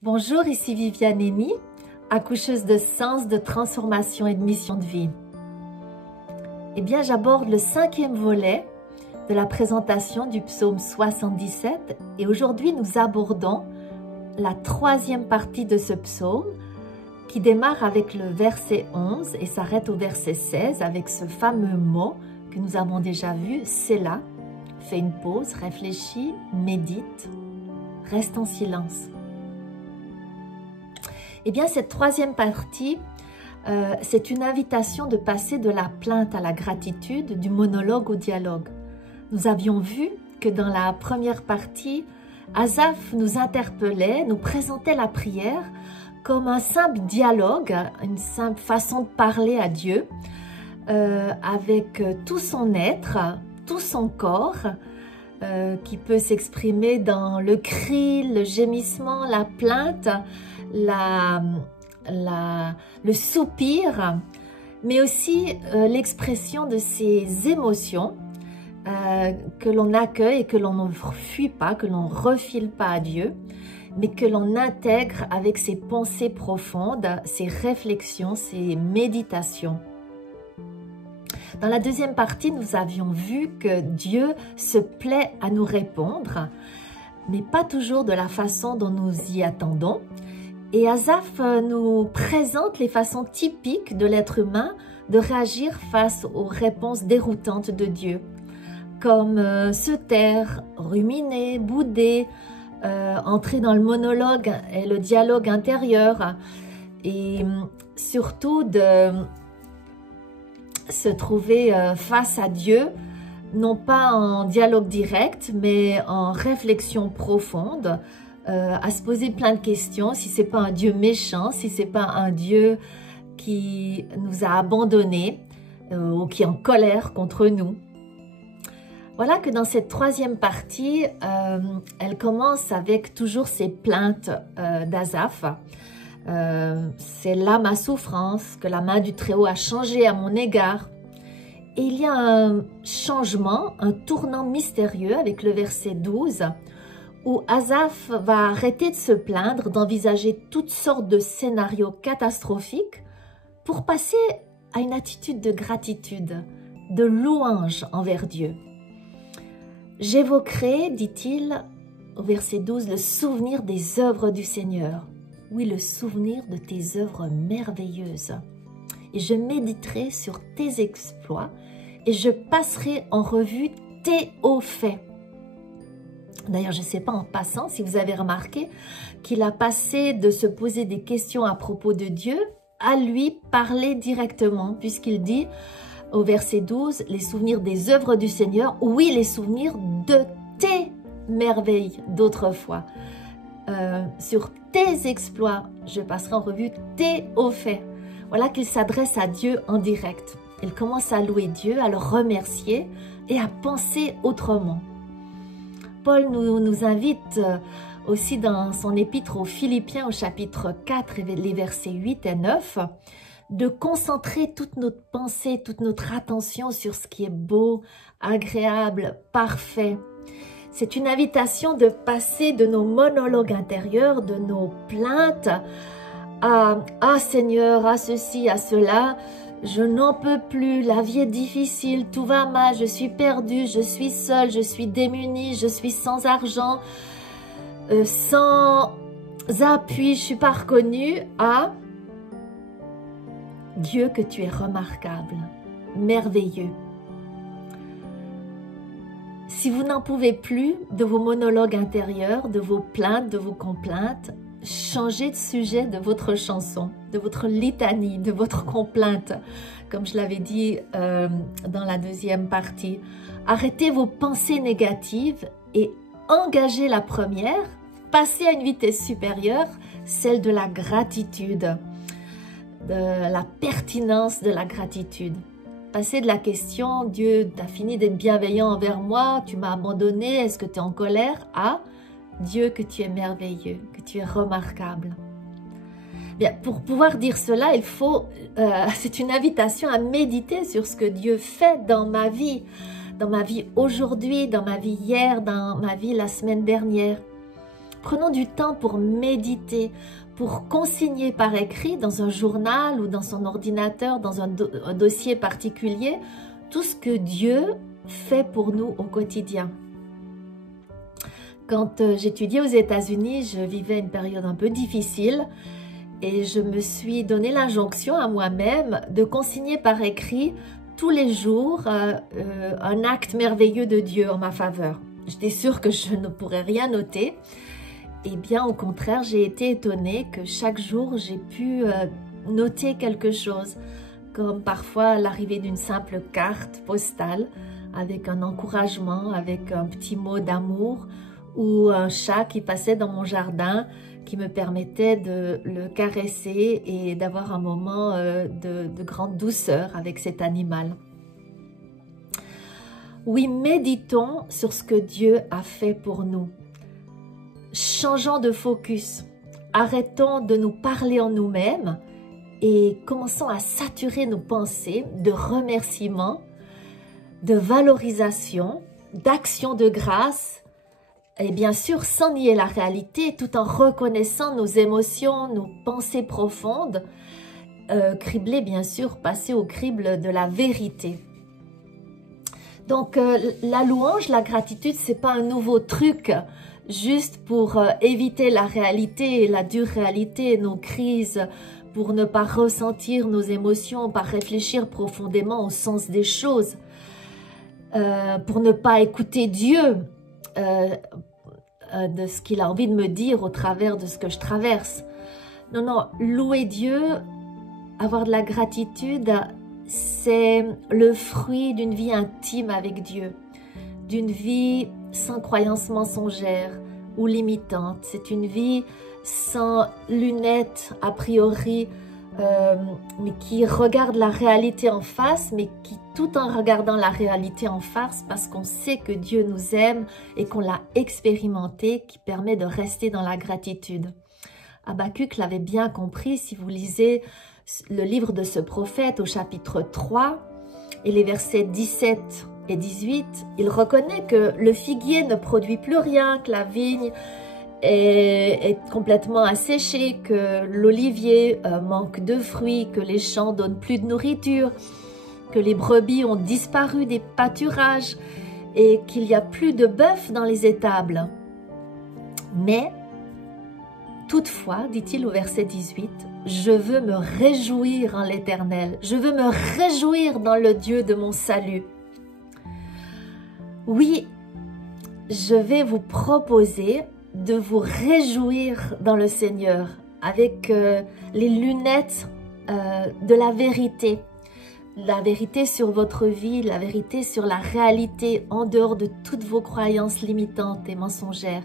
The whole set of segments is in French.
Bonjour, ici Viviane Henny, accoucheuse de sens, de transformation et de mission de vie. Eh bien, j'aborde le 5e volet de la présentation du psaume 77 et aujourd'hui nous abordons la 3e partie de ce psaume qui démarre avec le verset 11 et s'arrête au verset 16 avec ce fameux mot que nous avons déjà vu, Sélah. Fais une pause, réfléchis, médite, reste en silence. Eh bien, cette 3e partie, c'est une invitation de passer de la plainte à la gratitude, du monologue au dialogue. Nous avions vu que dans la première partie, Asaph nous interpellait, nous présentait la prière comme un simple dialogue, une simple façon de parler à Dieu, avec tout son être, tout son corps, qui peut s'exprimer dans le cri, le gémissement, la plainte, le soupir, mais aussi l'expression de ses émotions que l'on accueille et que l'on ne fuit pas, que l'on ne refile pas à Dieu, mais que l'on intègre avec ses pensées profondes, ses réflexions, ses méditations. Dans la 2e partie, nous avions vu que Dieu se plaît à nous répondre, mais pas toujours de la façon dont nous y attendons. Et Asaph nous présente les façons typiques de l'être humain de réagir face aux réponses déroutantes de Dieu, comme se taire, ruminer, bouder, entrer dans le monologue et le dialogue intérieur, et surtout de se trouver face à Dieu, non pas en dialogue direct, mais en réflexion profonde, à se poser plein de questions, si c'est pas un Dieu méchant, si c'est pas un Dieu qui nous a abandonnés ou qui est en colère contre nous. Voilà que dans cette 3e partie, elle commence avec toujours ces plaintes d'Asaph. C'est là ma souffrance, que la main du Très-Haut a changé à mon égard. Et il y a un changement, un tournant mystérieux avec le verset 12, où Asaph va arrêter de se plaindre, d'envisager toutes sortes de scénarios catastrophiques pour passer à une attitude de gratitude, de louange envers Dieu. J'évoquerai, dit-il au verset 12, le souvenir des œuvres du Seigneur. Oui, le souvenir de tes œuvres merveilleuses. Et je méditerai sur tes exploits et je passerai en revue tes hauts faits. D'ailleurs, je ne sais pas en passant si vous avez remarqué qu'il a passé de se poser des questions à propos de Dieu à lui parler directement, puisqu'il dit au verset 12, les souvenirs des œuvres du Seigneur, oui, les souvenirs de tes merveilles d'autrefois. Sur tes exploits, je passerai en revue tes hauts faits. Voilà qu'il s'adresse à Dieu en direct. Il commence à louer Dieu, à le remercier et à penser autrement. Paul nous invite aussi dans son épître aux Philippiens au chapitre 4, les versets 8 et 9, de concentrer toute notre pensée, toute notre attention sur ce qui est beau, agréable, parfait. C'est une invitation de passer de nos monologues intérieurs, de nos plaintes, à « Ah Seigneur, à ceci, à cela, je n'en peux plus, la vie est difficile, tout va mal, je suis perdue, je suis seule, je suis démunie, je suis sans argent, sans appui, je ne suis pas reconnue. » À Dieu, que tu es remarquable, merveilleux. Si vous n'en pouvez plus de vos monologues intérieurs, de vos plaintes, de vos complaintes, changez de sujet de votre chanson, de votre litanie, de votre complainte, comme je l'avais dit dans la 2e partie. Arrêtez vos pensées négatives et engagez la première, passez à une vitesse supérieure, celle de la gratitude, de la pertinence de la gratitude. Passer de la question « Dieu, tu as fini d'être bienveillant envers moi, tu m'as abandonné, est-ce que tu es en colère ?» à « Dieu, que tu es merveilleux, que tu es remarquable. » Bien, pour pouvoir dire cela, c'est une invitation à méditer sur ce que Dieu fait dans ma vie aujourd'hui, dans ma vie hier, dans ma vie la semaine dernière. Prenons du temps pour méditer, pour consigner par écrit dans un journal ou dans son ordinateur, dans un dossier particulier, tout ce que Dieu fait pour nous au quotidien. Quand j'étudiais aux États-Unis, je vivais une période un peu difficile et je me suis donné l'injonction à moi-même de consigner par écrit tous les jours un acte merveilleux de Dieu en ma faveur. J'étais sûre que je ne pourrais rien noter. Eh bien, au contraire, j'ai été étonnée que chaque jour, j'ai pu noter quelque chose, comme parfois l'arrivée d'une simple carte postale avec un encouragement, avec un petit mot d'amour, ou un chat qui passait dans mon jardin qui me permettait de le caresser et d'avoir un moment de grande douceur avec cet animal. Oui, méditons sur ce que Dieu a fait pour nous. Changeons de focus. Arrêtons de nous parler en nous-mêmes et commençons à saturer nos pensées de remerciements, de valorisation, d'action de grâce, et bien sûr, sans nier la réalité, tout en reconnaissant nos émotions, nos pensées profondes, criblées bien sûr, passer au crible de la vérité. Donc, la louange, la gratitude, c'est pas un nouveau truc juste pour éviter la réalité, la dure réalité, nos crises, pour ne pas ressentir nos émotions, pas réfléchir profondément au sens des choses, pour ne pas écouter Dieu, de ce qu'il a envie de me dire au travers de ce que je traverse. Non, non, louer Dieu, avoir de la gratitude, c'est le fruit d'une vie intime avec Dieu, d'une vie sans croyances mensongères ou limitantes. C'est une vie sans lunettes a priori, mais qui regarde la réalité en face, mais qui tout en regardant la réalité en face, parce qu'on sait que Dieu nous aime et qu'on l'a expérimenté, qui permet de rester dans la gratitude. Habakkuk l'avait bien compris si vous lisez le livre de ce prophète au chapitre 3 et les versets 17 et 18, il reconnaît que le figuier ne produit plus rien, que la vigne est complètement asséchée, que l'olivier manque de fruits, que les champs donnent plus de nourriture, que les brebis ont disparu des pâturages et qu'il n'y a plus de bœuf dans les étables. Mais, toutefois, dit-il au verset 18, « Je veux me réjouir en l'Éternel, je veux me réjouir dans le Dieu de mon salut. » Oui, je vais vous proposer de vous réjouir dans le Seigneur avec les lunettes de la vérité sur votre vie, la vérité sur la réalité en dehors de toutes vos croyances limitantes et mensongères.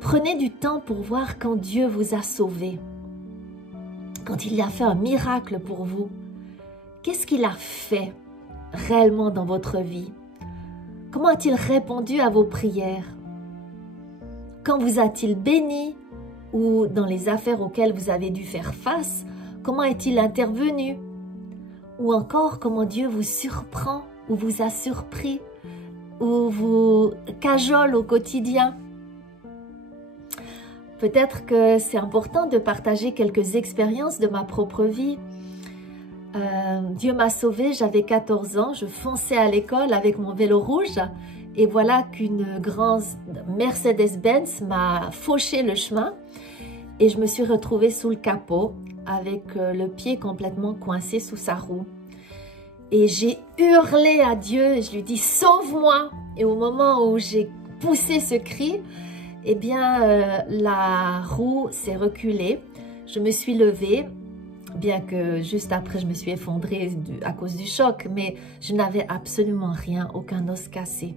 Prenez du temps pour voir quand Dieu vous a sauvé, quand il a fait un miracle pour vous. Qu'est-ce qu'il a fait réellement dans votre vie? Comment a-t-il répondu à vos prières? Quand vous a-t-il béni ou dans les affaires auxquelles vous avez dû faire face, comment est-il intervenu? Ou encore comment Dieu vous surprend ou vous a surpris ou vous cajole au quotidien? Peut-être que c'est important de partager quelques expériences de ma propre vie. Dieu m'a sauvée, j'avais 14 ans, je fonçais à l'école avec mon vélo rouge et voilà qu'une grande Mercedes-Benz m'a fauché le chemin et je me suis retrouvée sous le capot avec le pied complètement coincé sous sa roue. Et j'ai hurlé à Dieu et je lui dis « Sauve-moi » et au moment où j'ai poussé ce cri, eh bien la roue s'est reculée, je me suis levée, bien que juste après je me suis effondrée à cause du choc, mais je n'avais absolument rien, aucun os cassé.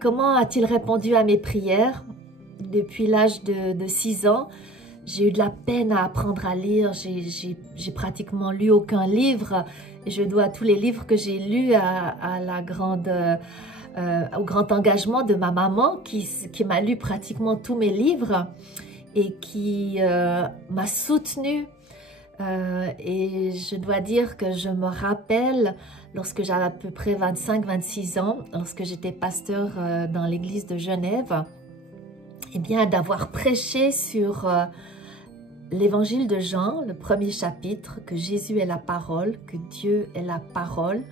Comment a-t-il répondu à mes prières? Depuis l'âge de 6 ans, j'ai eu de la peine à apprendre à lire, j'ai pratiquement lu aucun livre, et je dois tous les livres que j'ai lus au grand engagement de ma maman qui m'a lu pratiquement tous mes livres et qui m'a soutenue Et je dois dire que je me rappelle, lorsque j'avais à peu près 25-26 ans, lorsque j'étais pasteur dans l'église de Genève, eh bien, d'avoir prêché sur l'évangile de Jean, le premier chapitre, que Jésus est la parole, que Dieu est la parole,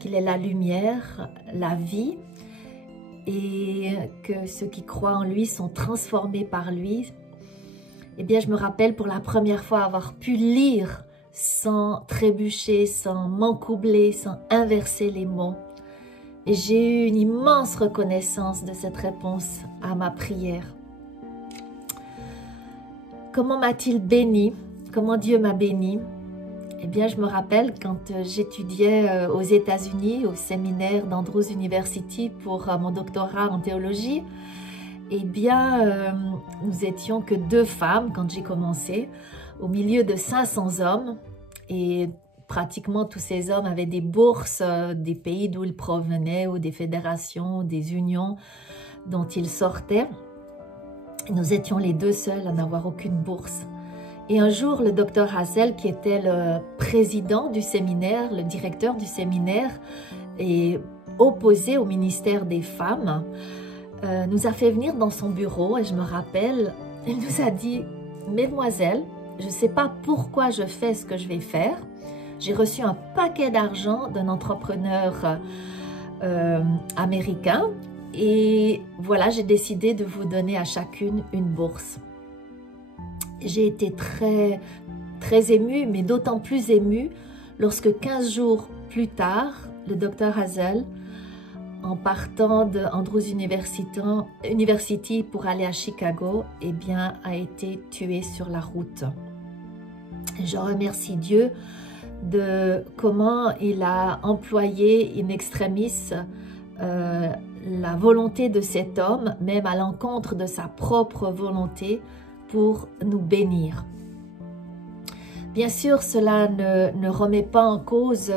qu'il est la lumière, la vie, et que ceux qui croient en lui sont transformés par lui. Eh bien, je me rappelle pour la première fois avoir pu lire sans trébucher, sans m'encoubler, sans inverser les mots. Et j'ai eu une immense reconnaissance de cette réponse à ma prière. Comment m'a-t-il béni? Comment Dieu m'a béni? Eh bien, je me rappelle quand j'étudiais aux États-Unis, au séminaire d'Andrews University pour mon doctorat en théologie, eh bien, nous étions que 2 femmes quand j'ai commencé, au milieu de 500 hommes, et pratiquement tous ces hommes avaient des bourses des pays d'où ils provenaient, ou des fédérations, des unions dont ils sortaient. Nous étions les 2 seuls à n'avoir aucune bourse. Et un jour, le docteur Hazel, qui était le président du séminaire, le directeur du séminaire, et opposé au ministère des femmes, nous a fait venir dans son bureau. Et je me rappelle, il nous a dit « Mesdemoiselles, je ne sais pas pourquoi je fais ce que je vais faire. J'ai reçu un paquet d'argent d'un entrepreneur américain et voilà, j'ai décidé de vous donner à chacune une bourse. » J'ai été très émue, mais d'autant plus émue lorsque 15 jours plus tard, le docteur Hazel, en partant de Andrews University pour aller à Chicago, eh bien, a été tué sur la route. Et je remercie Dieu de comment il a employé in extremis la volonté de cet homme, même à l'encontre de sa propre volonté, pour nous bénir. Bien sûr, cela ne remet pas en cause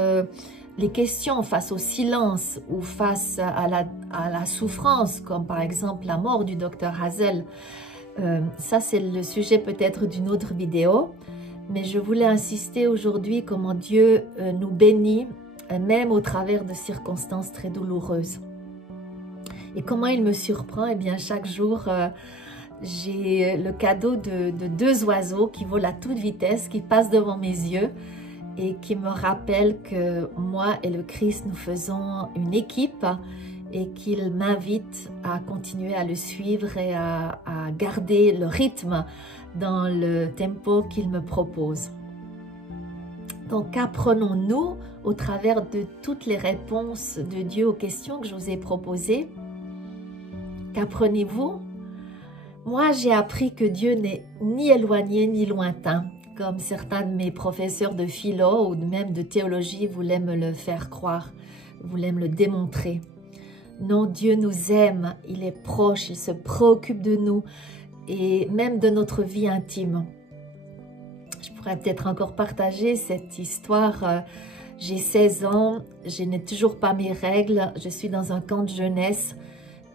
les questions face au silence ou face à la souffrance, comme par exemple la mort du docteur Hazel. Ça, c'est le sujet peut-être d'une autre vidéo, mais je voulais insister aujourd'hui comment Dieu nous bénit, même au travers de circonstances très douloureuses. Et comment il me surprend? Eh bien, chaque jour, j'ai le cadeau de 2 oiseaux qui volent à toute vitesse, qui passent devant mes yeux et qui me rappellent que moi et le Christ, nous faisons une équipe et qu'il m'invite à continuer à le suivre et à garder le rythme dans le tempo qu'il me propose. Donc, qu'apprenons-nous au travers de toutes les réponses de Dieu aux questions que je vous ai proposées? Qu'apprenez-vous? Moi, j'ai appris que Dieu n'est ni éloigné ni lointain, comme certains de mes professeurs de philo ou même de théologie voulaient me le faire croire, voulaient me le démontrer. Non, Dieu nous aime, il est proche, il se préoccupe de nous et même de notre vie intime. Je pourrais peut-être encore partager cette histoire. J'ai 16 ans, je n'ai toujours pas mes règles, je suis dans un camp de jeunesse.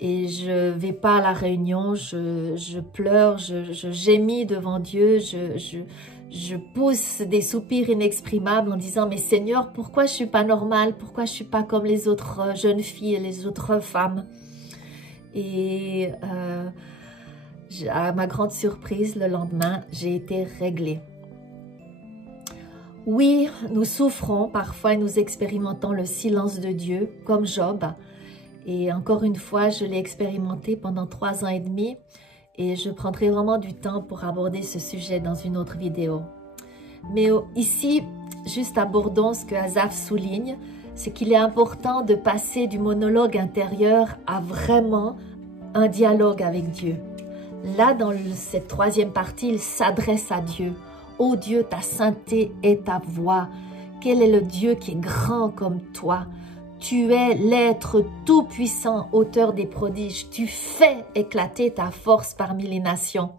Et je ne vais pas à la réunion, je pleure, je gémis devant Dieu, je pousse des soupirs inexprimables en disant « Mais Seigneur, pourquoi je ne suis pas normale? Pourquoi je ne suis pas comme les autres jeunes filles et les autres femmes ?» Et à ma grande surprise, le lendemain, j'ai été réglée. Oui, nous souffrons parfois et nous expérimentons le silence de Dieu, comme Job. Et encore une fois, je l'ai expérimenté pendant 3 ans et demi et je prendrai vraiment du temps pour aborder ce sujet dans une autre vidéo. Mais ici, juste abordons ce que Asaph souligne, c'est qu'il est important de passer du monologue intérieur à vraiment un dialogue avec Dieu. Là, dans cette 3e partie, il s'adresse à Dieu. « Ô Dieu, ta sainteté est ta voix. Quel est le Dieu qui est grand comme toi ? Tu es l'être tout-puissant, auteur des prodiges. Tu fais éclater ta force parmi les nations. »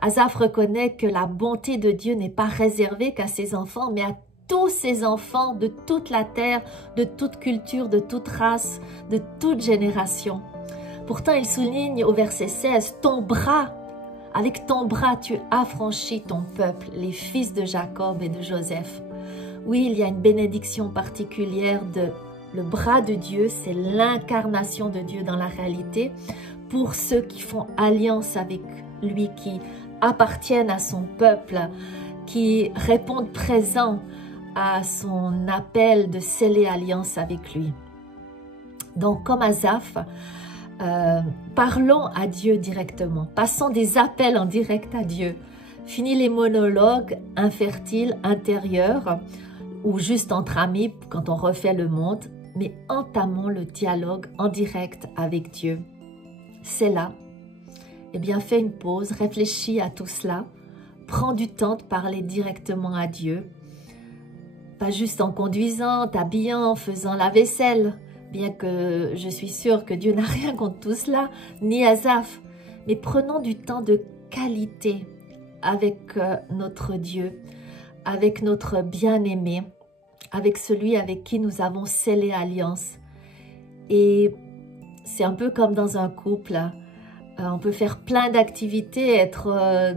Asaph reconnaît que la bonté de Dieu n'est pas réservée qu'à ses enfants, mais à tous ses enfants de toute la terre, de toute culture, de toute race, de toute génération. Pourtant, il souligne au verset 16, « Ton bras Avec ton bras, tu affranchis ton peuple, les fils de Jacob et de Joseph. Oui, il y a une bénédiction particulière de le bras de Dieu, c'est l'incarnation de Dieu dans la réalité pour ceux qui font alliance avec lui, qui appartiennent à son peuple, qui répondent présent à son appel de sceller alliance avec lui. Donc, comme Asaph, parlons à Dieu directement, passons des appels en direct à Dieu. Fini les monologues infertiles, intérieurs, ou juste entre amis quand on refait le monde, mais entamons le dialogue en direct avec Dieu. C'est là. Eh bien, fais une pause, réfléchis à tout cela, prends du temps de parler directement à Dieu, pas juste en conduisant, t'habillant, faisant la vaisselle, bien que je suis sûre que Dieu n'a rien contre tout cela, ni Asaph, mais prenons du temps de qualité avec notre Dieu, avec notre bien-aimé, avec celui avec qui nous avons scellé alliance. Et c'est un peu comme dans un couple, on peut faire plein d'activités, être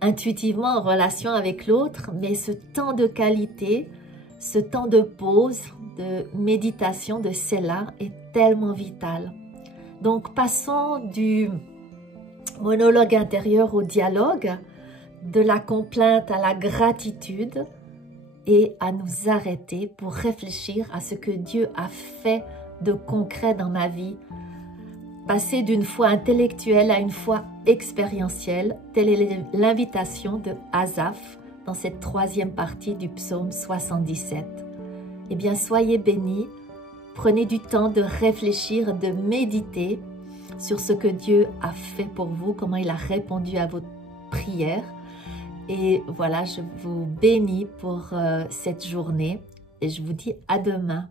intuitivement en relation avec l'autre, mais ce temps de qualité, ce temps de pause, de méditation, de cela est tellement vital. Donc passons du monologue intérieur au dialogue, de la complainte à la gratitude et à nous arrêter pour réfléchir à ce que Dieu a fait de concret dans ma vie. Passer d'une foi intellectuelle à une foi expérientielle, telle est l'invitation de Asaph dans cette troisième partie du psaume 77. Eh bien, soyez bénis, prenez du temps de réfléchir, de méditer sur ce que Dieu a fait pour vous, comment il a répondu à vos prières. Et voilà, je vous bénis pour cette journée et je vous dis à demain.